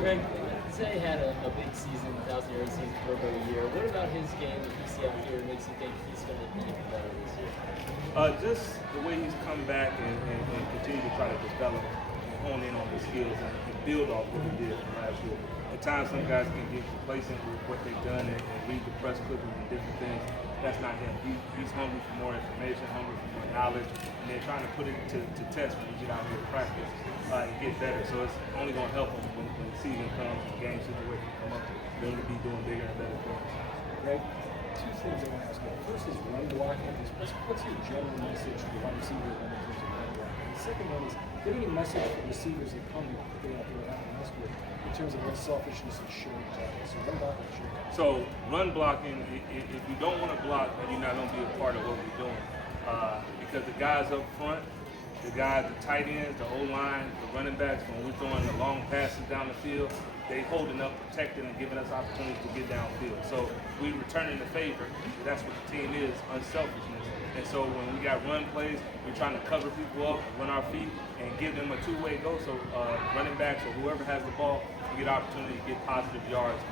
Greg, Zay had a big season, 1,000-yard season for about a year. What about his game that you see out here makes you think he's going to be even better this year? Just the way he's come back and continue to try to develop and hone in on his skills and build off what he did from last year. At times, some guys can get complacent with what they've done and read the press clippings and different things. That's not him. He's hungry for more information, hungry for more knowledge, and they're trying to put it to test when you get out here to practice and get better. So it's only going to help him when the season comes and game situations come up, they're going to be doing bigger and better things. Greg, two things I want to ask you. First is run blocking. What's your general message to the wide receiver in terms of run blocking? The second one is, do you have any message for receivers that come to play out there in this group in terms of unselfishness and showing targets? So run blocking and showing targets. So run blocking, if you don't want to block, then you're not going to be a part of what we're doing. Because the guys up front, the guys, the tight ends, the O-line, the running backs, when we're throwing the long passes down the field, they holding up, protecting, and giving us opportunities to get downfield. So we returning the favor. That's what the team is, unselfishness. And so when we got run plays, we're trying to cover people up, run our feet, and give them a two-way go. So running backs or whoever has the ball can get opportunity to get positive yards.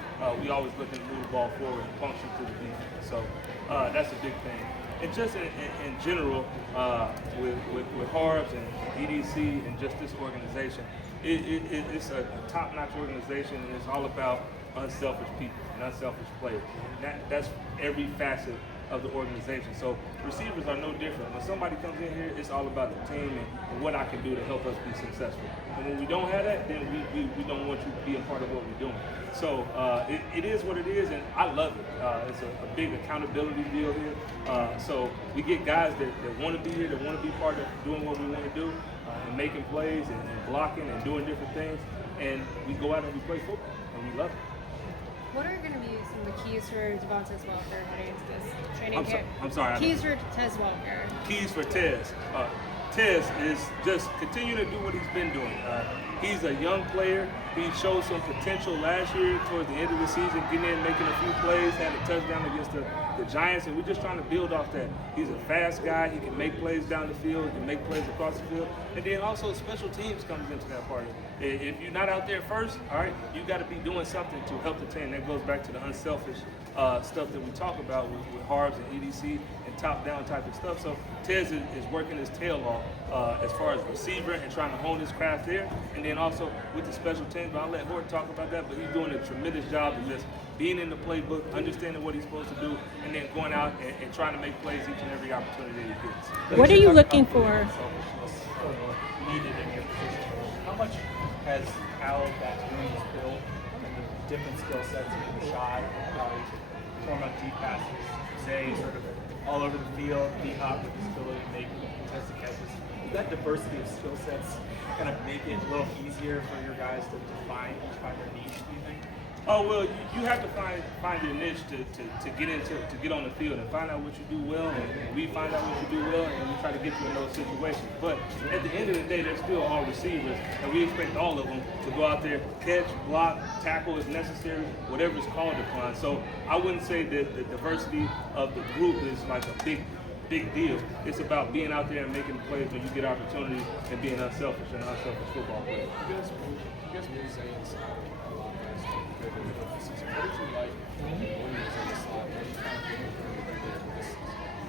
We always looking to move the ball forward and function to the defense. So that's a big thing. And just in general, with Harbs and EDC and just this organization, it's a top-notch organization, and it's all about unselfish people and unselfish players. And that's every facet of the organization. So receivers are no different. When somebody comes in here, it's all about the team and what I can do to help us be successful. And when we don't have that, then we don't want you to be a part of what we're doing. So it is what it is, and I love it. It's a big accountability deal here. So we get guys that want to be here, that want to be part of doing what we want to do, and making plays and blocking and doing different things. And we go out and we play football, and we love it. What are going to be some of the keys for Devontae's welfare heading into this training camp? I'm sorry. Keys for Tez welfare. Keys for Tez. Tez is just continue to do what he's been doing. He's a young player. He showed some potential last year towards the end of the season, getting in, making a few plays, had a touchdown against the Giants, and we're just trying to build off that. He's a fast guy. He can make plays down the field. He can make plays across the field. And then also special teams comes into that part. If you're not out there first, all right, you got to be doing something to help the team. That goes back to the unselfish stuff that we talk about with Harbs and EDC and top-down type of stuff. So Tez is working his tail off as far as receiver and trying to hone his craft there. And then also with the special teams, but I'll let Hort talk about that, but he's doing a tremendous job of just being in the playbook, understanding what he's supposed to do, and then going out and trying to make plays each and every opportunity that he gets. What are you looking for? Needed in your position. How much has how that room is built and the different skill sets of the shot, how he can form up deep passes, say sort of all over the field, D-Hop with his ability to make contested catches. Does that diversity of skill sets kind of make it a little easier for your guys to find their niche, do you think? Oh well, you have to find your niche to get on the field and find out what you do well, and we find out what you do well, and we try to get you in those situations. But at the end of the day, they're still all receivers, and we expect all of them to go out there, catch, block, tackle if necessary, whatever is called upon. So I wouldn't say that the diversity of the group is like a big deal. It's about being out there and making the plays when you get opportunities and being unselfish and unselfish football player. You guys moved Zay inside a lot last year. What did you like when he was in the slot? What did you kind of do this season?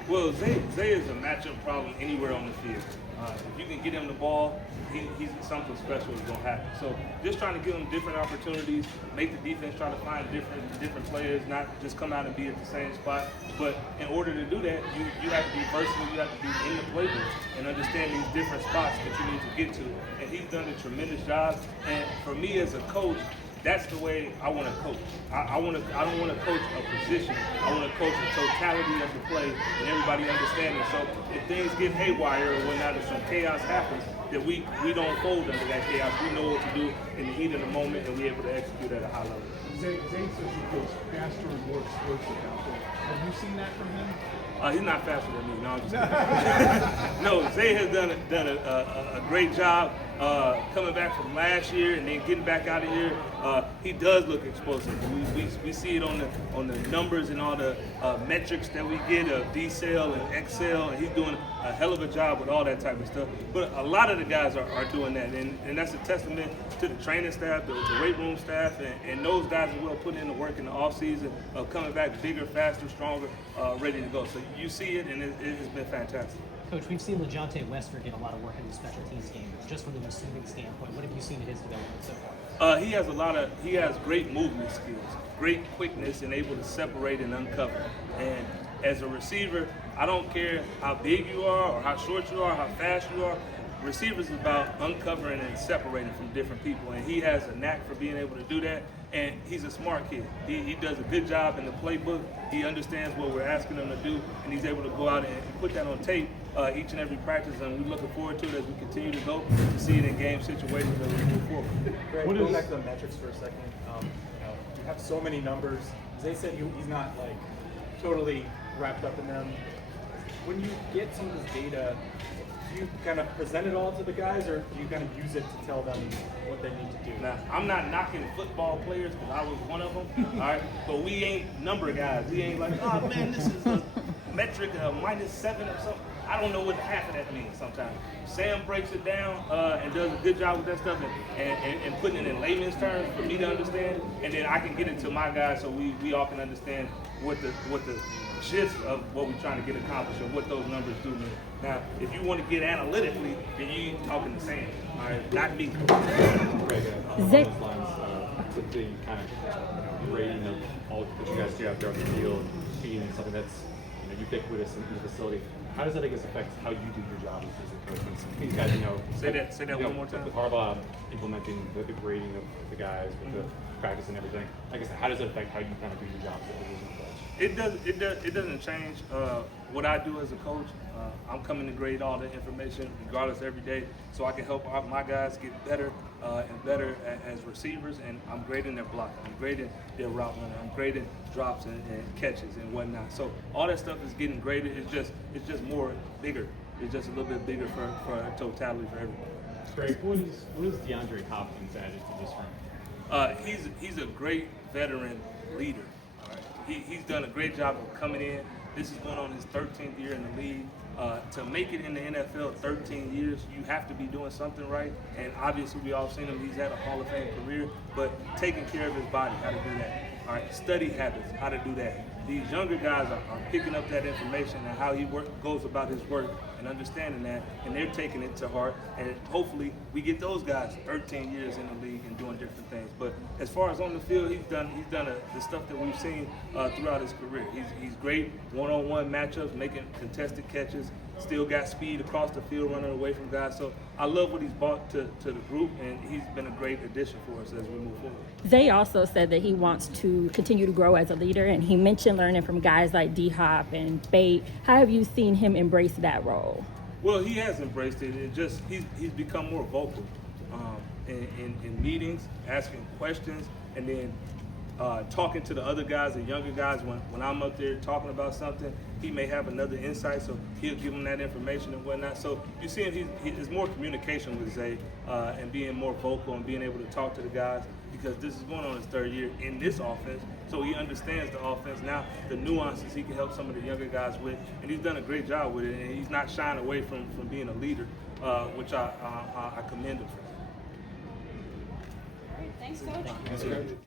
Well, Zay is a matchup problem anywhere on the field. If you can get him the ball, he's something special is going to happen. So just trying to give him different opportunities, make the defense try to find different players, not just come out and be at the same spot. But in order to do that, you have to be versatile, you have to be in the playbook and understand these different spots that you need to get to. And he's done a tremendous job. And for me as a coach, that's the way I want to coach. I don't want to coach a position. I want to coach the totality of the play and everybody understanding. So if things get haywire or whatnot, if some chaos happens, that we don't fold under that chaos. We know what to do in the heat of the moment, and we're able to execute at a high level. Zay says he feels faster and more explosive out there. Have you seen that from him? He's not faster than me. No, I'm just kidding. No, Zay has done a great job. coming back from last year and then getting back out of here, he does look explosive. We see it on the numbers and all the metrics that we get of decel and excel, and he's doing a hell of a job with all that type of stuff. But a lot of the guys are doing that, and that's a testament to the training staff, the weight room staff, and those guys are well put in the work in the offseason of coming back bigger, faster, stronger, ready to go. So you see it, and it's been fantastic. Coach, we've seen LeJounte Westford get a lot of work in the special teams game. Just from the receiving standpoint, what have you seen in his development so far? He has great movement skills, great quickness, and able to separate and uncover. And as a receiver, I don't care how big you are or how short you are, how fast you are. Receivers is about uncovering and separating from different people, and he has a knack for being able to do that. And he's a smart kid. He does a good job in the playbook. He understands what we're asking him to do, and he's able to go out and put that on tape each and every practice. And we're looking forward to it as we continue to go to see it in game situations as we move forward. Greg, going back to the metrics for a second, you have so many numbers. Zay said he's not like totally wrapped up in them. When you get some of this data, do you kind of present it all to the guys, or do you kind of use it to tell them what they need to do? Now, I'm not knocking football players because I was one of them, all right? But we ain't number guys. We ain't like, oh man, this is a metric -7 or something. I don't know what half of that means sometimes. Sam breaks it down and does a good job with that stuff and putting it in layman's terms for me to understand, and then I can get it to my guys so we all can understand what the gist of what we're trying to get accomplished and what those numbers do mean. Now, if you want to get analytically, then you talking to Sam, all right? Not me. Greg, along those lines, with the kind of rating of all that you guys do out there on the field, being something that's ubiquitous in the facility, how does that, I guess, affect how you do your job as a coach? These guys, Say that one more time. With Harbaugh implementing the grading of the guys with the practice and everything, like I said, how does it affect how you kind of do your job as a coach? It doesn't change what I do as a coach. I'm coming to grade all the information regardless every day so I can help my guys get better and better as receivers, and I'm grading their blocking, I'm grading their route running, I'm grading drops and catches and whatnot. So all that stuff is getting graded. It's just more bigger. It's just a little bit bigger for totality for everybody. Greg, what is DeAndre Hopkins added to this room? He's a great veteran leader. All right? He's done a great job of coming in. This is going on his 13th year in the league. To make it in the NFL 13 years, you have to be doing something right. And obviously, we all seen him. He's had a Hall of Fame career, but taking care of his body, how to do that. All right, study habits, how to do that. These younger guys are picking up that information and how he goes about his work and understanding that, and they're taking it to heart. And hopefully, we get those guys 13 years in the league and doing different things. But as far as on the field, he's done the stuff that we've seen throughout his career. He's great one-on-one matchups, making contested catches. Still got speed across the field, running away from guys. So I love what he's brought to the group, and he's been a great addition for us as we move forward. Zay also said that he wants to continue to grow as a leader, and he mentioned learning from guys like D-Hop and Bate. How have you seen him embrace that role? Well, he has embraced it. He's become more vocal in meetings, asking questions, and then talking to the other guys, the younger guys. When I'm up there talking about something, he may have another insight, so he'll give them that information and whatnot. So you see him, there's more communication with Zay and being more vocal and being able to talk to the guys, because this is going on his third year in this offense, so he understands the offense. Now, the nuances he can help some of the younger guys with, and he's done a great job with it, and he's not shying away from being a leader, which I commend him for. All right, thanks, Coach. That's great.